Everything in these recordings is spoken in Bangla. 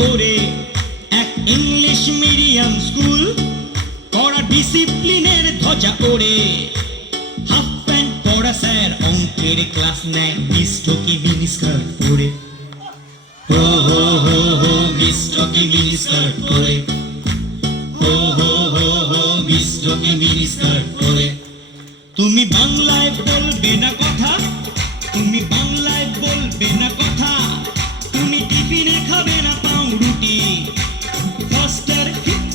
করে এক ইংলিশ মিডিয়াম স্কুল, কড়া ডিসিপ্লিনের ধ্বজা ওড়ে। হাফ প্যান্ট পরা স্যার অঙ্কের ক্লাস নেয় মিস্টকি মিনিস্কার্ট পরে। হো হো হো হো মিস্টকি মিনিস্কার্ট পরে, হো হো হো হো মিস্টকি মিনিস্কার্ট পরে। তুমি বাংলায় বলবে না কথা, তুমি বাংলায় বলবে না কথা, তুমি টিফিনে খাবে না পাউরুটি। ফার্স্টার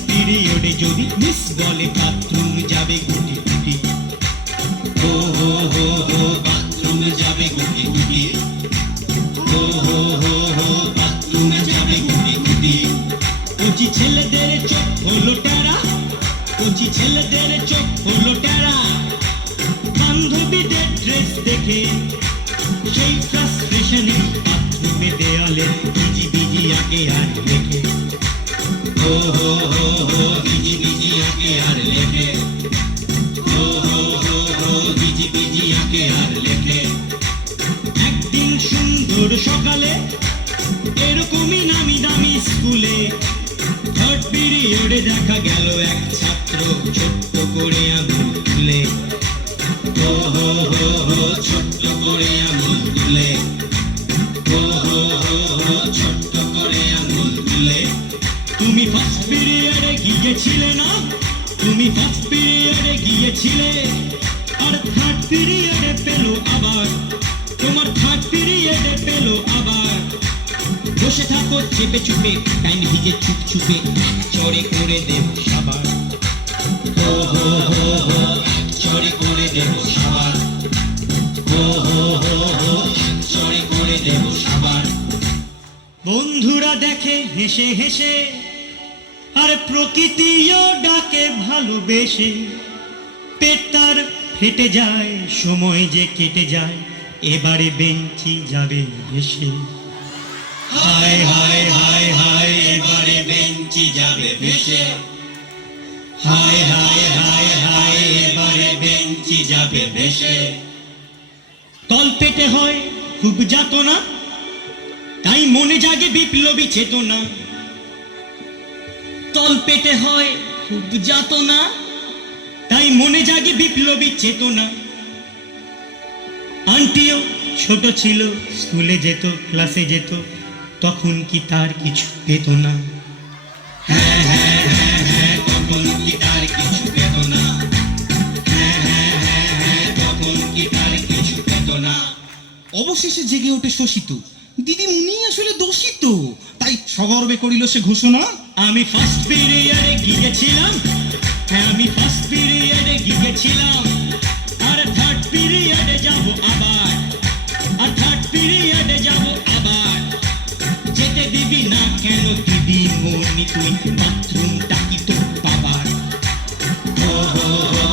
পিরিয়ডে যদি মিস বলে বাথরুম যাবে গুটি গুটি, হো হো হো হো বাথরুম যাবে গুটি গুটি, হো হো হো হো বাথরুম যাবে গুটি গুটি। কচি ছেলেদের চোখ হলো টেরা, কচি ছেলেদের চোখ হলো টেরা, বান্ধবীদের ড্রেস দেখে সেই ফ্রাস্ট্রেশনে বাথরুমে দেয়ালে বিজি বিজি আগে আর লেখে। হো হো হো হো বিজি বিজি আগে আর লেখে, হো হো হো হো বিজি বিজি আগে আর লেখে। একদিন সুন্দর সকালে এরকমই নামি দামি স্কুলে থার্ড পিরিয়ডে দেখা গেল এক ছাত্র ছোট্ট করে আঙুল তুলে। হো হো হো হো ছোট্ট করে আঙুল তুলে, হো হো হো হো ছোট্ট করে আঙুল তুলে। তুমি ফার্স্ট পিরিয়ডে গিয়েছিলে না, তুমি ফার্স্ট পিরিয়ডে গিয়েছিলে, আর থার্ড পিরিয়ডে পেলো আবার, তোমার থার্ড পিরিয়ডে পেলো আবার। বসে থাকো চেপে চুপে, টাইম ভিজে চুপ চুপে, চড়ে করে দেব সাবার। হো হো হো হো চড়ে করে দেব সাবার, হো হো হো হো চড়ে করে দেব সাবার। বন্ধুরা দেখে হেসে হেসে, আর প্রকৃতিও ডাকে ভালোবেসে। পেট তার ফেটে যায়, সময় যে কেটে যায়, এবারে বেঞ্চি যাবে ভেসে। হায় হায় হায় হায় এবারে বেঞ্চি যাবে ভেসে, হায় হায় হায় হায় এবারে বেঞ্চি যাবে ভেসে। তল পেটে হয় খুব যাতনা, তাই মনে জাগে বিপ্লবী চেতনা। তল পেটে হয় খুব যাতনা, তাই মনে জাগে বিপ্লবী চেতনা। আন্টিও ছোট ছিল, স্কুলে যেত, ক্লাসে যেত, তখন কি তার কিছু পেত না? হ্যাঁ হ্যাঁ হ্যাঁ হ্যাঁ তখন কি তার কিছু পেত না? হ্যাঁ হ্যাঁ হ্যাঁ হ্যাঁ তখন কি তার কিছু পেত না? অবশেষে জেগে ওঠে শোষিত, দিদিমণি আসলে দোষিত, তাই সগর্বে করিল সে ঘোষণা। আমি ফার্স্ট পিরিয়ডে গিয়েছিলাম, হ্যাঁ আমি ফার্স্ট পিরিয়ডে গিয়েছিলাম, আর থার্ড পিরিয়ডে যাব আবার, আর থার্ড পিরিয়ডে যাব আবার। যেতে দিবি না কেন দিদিমণি তুই, বাথরুমটা কি তোর বাবার? হো হো হো